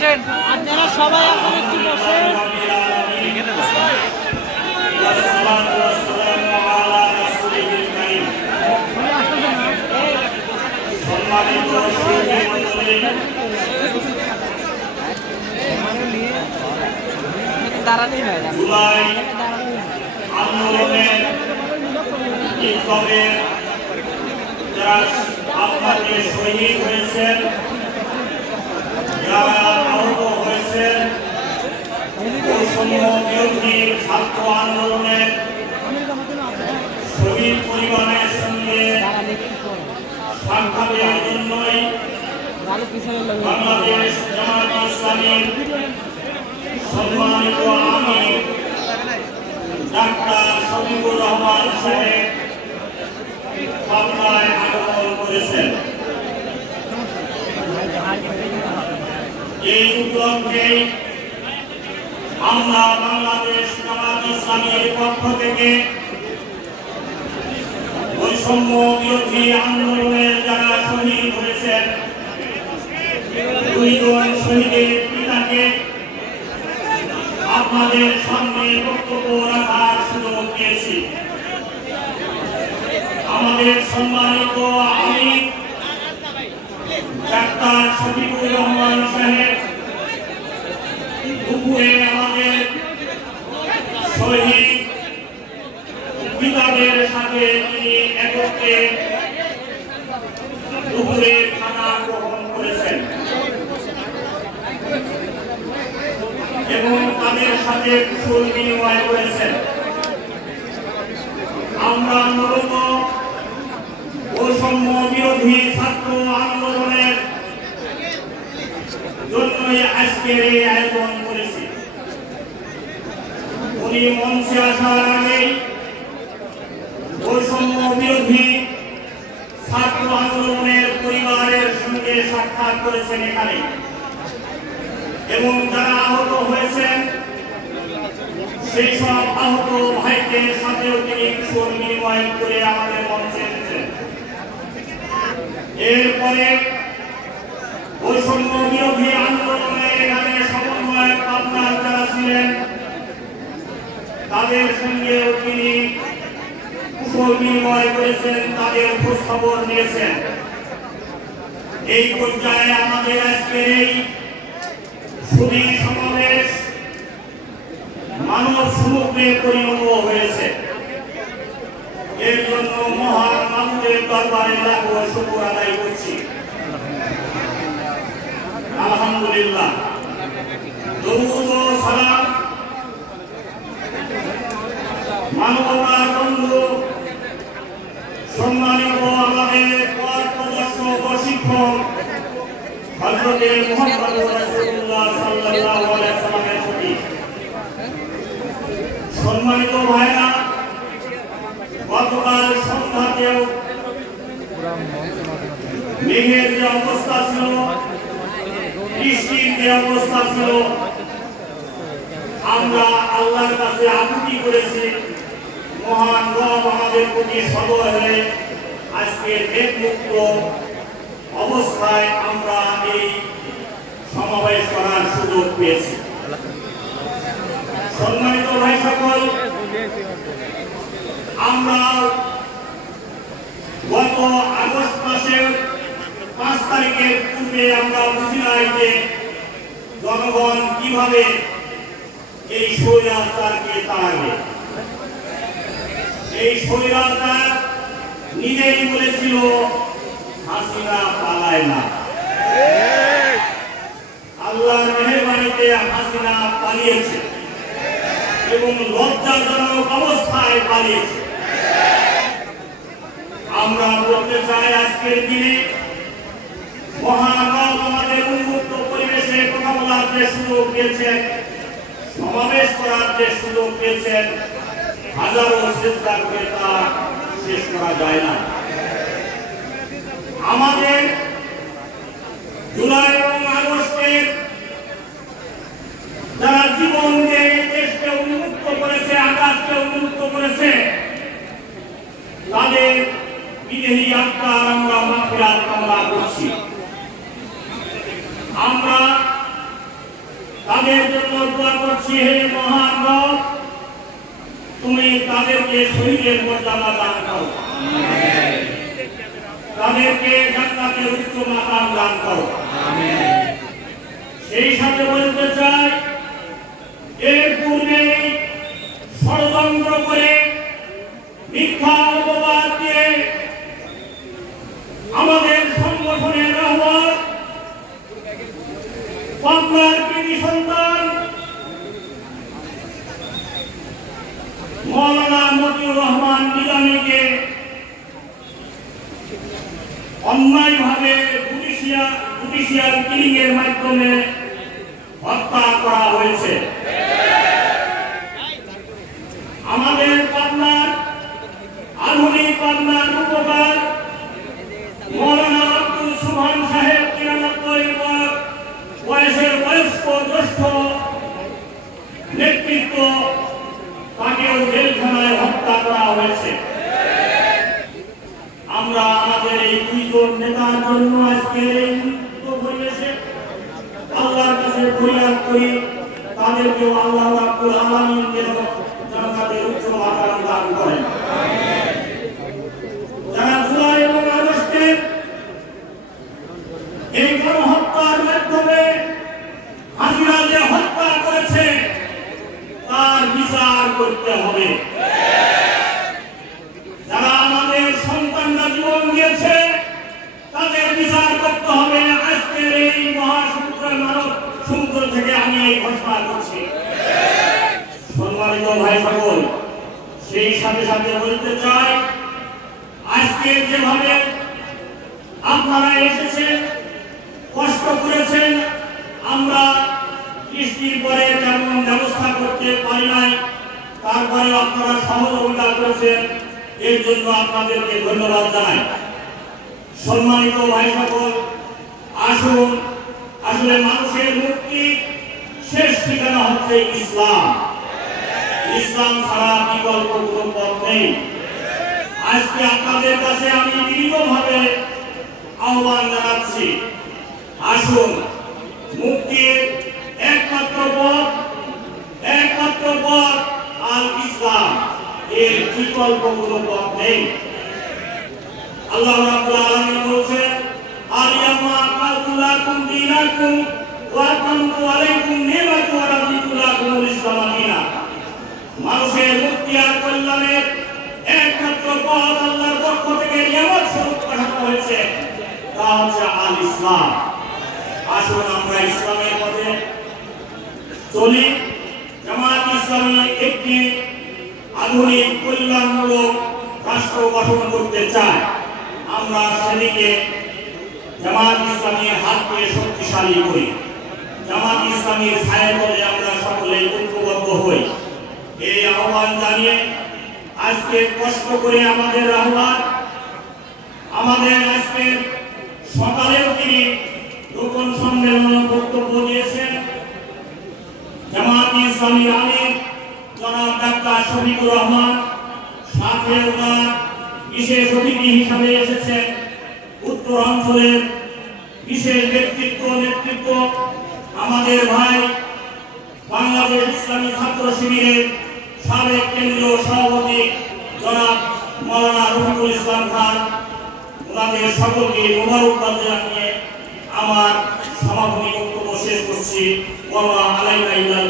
বসেন। আপনারা সবাই এখন একটু বসেন দাঁড়ালেই আন্দোলনের শহীদ হয়েছেন যারা বৈষম্য বিরোধী ছাত্র আন্দোলনের শহীদ পরিবারের সঙ্গে সাক্ষাতের জন্যই বাংলাদেশ জামাত ইসলামীর সম্মানিত আমি ডাক্তার করেছেন এই উপলক্ষে আমরা বাংলাদেশ জামাত ইসলামীর পক্ষ থেকে বৈষম্য বিরোধী আন্দোলনের যারা শহীদ হয়েছেন, দুইজন শহীদের পিতাকে আপনাদের সামনে বক্তব্য রাখার সুযোগ পেয়েছি আমাদের সম্মানিত আমি ডাক্তার শফিকুর রহমান সাহেব, দুপুরে আমাদের শহীদ পিতাদের সাথে তিনি একত্রে দুপুরের খানা গ্রহণ করেছেন। এবং তাদের সাথে কুশল বিনিময় করেছেন। আমরা মূলত বৈষম্য বিরোধী ছাত্র আন্দোলনের জন্যই আজকের এই আয়োজন করেছি উনি মঞ্চে আসার আগেই বৈষম্য বিরোধী আন্দোলনের পরিবারের সঙ্গে সাক্ষাৎ করেছেন এখানে। এবং যারা আহত হয়েছেন, সেই সব আহত ভাইদের সাথেও তিনি বিনিময় করে আমাদের মঞ্চে এরপরে বৈষম্য বিরোধী আন্দোলনে এখানে সমন্বয়ক আপনার যারা ছিলেন, তাদের সঙ্গেও তিনি বিনিময় করেছেন, তাদের খোঁজ খবর নিয়েছেন। এই পর্যায়ে আমাদের আজকের এই সুদী সমাবেশ মানব সমুদ্রে পরিণত হয়েছে। এর জন্য মহান মানবের দরবারে লাখো শুকুর আদায় করছি। আলহামদুলিল্লাহ। সালাম মানবতার বন্ধু সম্মানিত আমাদের পথ প্রদর্শক ও শিক্ষক হযরতে সম্মানিত ভাইরা, গতকাল সন্ধ্যাতেও মেঘের যে অবস্থা ছিল, বৃষ্টির যে অবস্থা ছিল, আমরা আল্লাহর কাছে আকুতি করেছি, মহান রব আমাদের প্রতি সদয় হয়ে আজকে মেঘ মুক্ত অবস্থায় আমরা এই সমাবেশ করার সুযোগ পেয়েছি। সম্মানিত ভাই সকল আমরা গত আগস্ট মাসের পাঁচ তারিখের পূর্বে আমরা বুঝি যে জনগণ কীভাবে এই স্বৈরাচারকে তাড়াবে। এই স্বৈরাচার নিজেই বলেছিল হাসিনা পালায় না। আল্লাহর মেহরবানিতে হাসিনা পালিয়েছে এবং লজ্জাজনক অবস্থায় পালিয়েছে। আমরা বলতে চাই আজকের দিনে মহানব আমাদের উন্মুক্ত পরিবেশে কথা বলার যে সুযোগ পেয়েছেন, সমাবেশ করার যে সুযোগ পেয়েছেন, হাজারো চেষ্টা করে তা শেষ করা যায় না। আমাদের জুলাই এবং আগস্টের যারা জীবনকে দেশকে উন্মুক্ত করেছে, আকাশকে উন্মুক্ত করেছে, তাদের বিদেহী আত্মার আমরা মাফিরাত কামনা করছি। আমরা তাদের জন্য দোয়া করছি, হে মহান তুমি তাদেরকে শহীদের মর্যাদা দান করো। তাদেরকে জান্নাতের উচ্চ মাকাম দান করো। সেই সাথে বলতে চাই, এর পূর্বে ষড়যন্ত্র করে মিথ্যা অপবাদ দিয়ে আমাদের সংগঠনের রহমান পাবনার কৃতি সন্তান মৌলানা মতিউর রহমান নিজামীকে অন্যায়ভাবে জুডিশিয়াল জুডিশিয়াল কিলিং এর মাধ্যমে হত্যা করা হয়েছে আমাদের পাবনার আধুনিক পাবনার উপকার মৌলানা আব্দুল সুবহান সাহেব তিরানব্বই বছর বয়সের বয়স্ক জ্যেষ্ঠ নেতৃত্ব তাকেও জেলখানায় হত্যা করা হয়েছে আমরা আমাদের এই দুইজন নেতার জন্য আজকে এই উন্নত পরিবেশে আল্লাহর কাছে ফরিয়াদ করি তাদেরকেও আল্লাহ রাব্বুল আলামিন যেন যেন তাদের উচ্চ মাকাম দান করেন যারা জুলাই এবং আগস্টে এই গণহত্যার মাধ্যমে হাসিনা যে হত্যা করেছে তার বিচার করতে হবে। যারা আমাদের সন্তানরা জীবন দিয়েছে, তাদের বিচার করতে হবে। আজকের এই মহাসমুদ্রের মানব সমুদ্র থেকে আমি এই ঘোষণা করছি। সম্মানিত ভাই সকল সেই সাথে সাথে বলতে চাই, আজকে যেভাবে আপনারা এসেছেন, কষ্ট করেছেন, আমরা বৃষ্টির পরে তেমন ব্যবস্থা করতে পারি নাই। তারপরে আপনারা সহযোগিতা করেছেন, এর জন্য আপনাদেরকে ধন্যবাদ জানাই। সম্মানিত ভাই সকল আসুন, আসলে মানুষের মুক্তি শেষ ঠিকানা হচ্ছে ইসলাম। ইসলাম ছাড়া বিকল্প কোনো পথ নেই। আজকে আপনাদের কাছে আমি দীর্ঘভাবে আহ্বান জানাচ্ছি। আসুন, মুক্তির একমাত্র পথ একমাত্র পথ আল ইসলাম, এর বিকল্প কোনো পথ নেই। আল্লাহ রাব্বুল আলামিন বলছেন আলিয়ামা আকমালতু লাকুম দীনাকুম, ওয়া আতমামতু আলাইকুম নি'মাতি ওয়া রাদিতু লাকুমুল মানুষের মুক্তি আর কল্যাণের একমাত্র পথ আল্লাহর পক্ষ থেকে নিয়ামত স্বরূপ পাঠানো হয়েছে, তা হচ্ছে আল ইসলাম। আসুন আমরা ইসলামের পথে চলি। জামাত একটি আধুনিক কল্যাণমূলক রাষ্ট্র গঠন করতে চায়। আমরা সেদিকে জামাত ইসলামীর শক্তিশালী জামাত ইসলামীর আমরা সকলে ঐক্যবদ্ধ হই। এই আহ্বান জানিয়ে আজকে কষ্ট করে আমাদের আহ্বান, আমাদের আজকে সকালেও তিনি বক্তব্য দিয়েছেন। জামাত ইসলামী শফিকুর রহমান বিশেষ অতিথি হিসাবে এসেছেন উত্তর অঞ্চলের বিশেষ ব্যক্তিত্ব নেতৃত্ব আমাদের ভাই বাংলাদেশ ইসলামী ছাত্র শিবিরের সাবেক কেন্দ্রীয় সভাপতি জনাব মৌলানা রফিকুল ইসলাম খান। ওনাদের সকলকে মোবারকবাদ জানিয়ে আমার সমাপনী বক্তব্য শেষ করছি। ওয়া আলাইকা ইল্লাল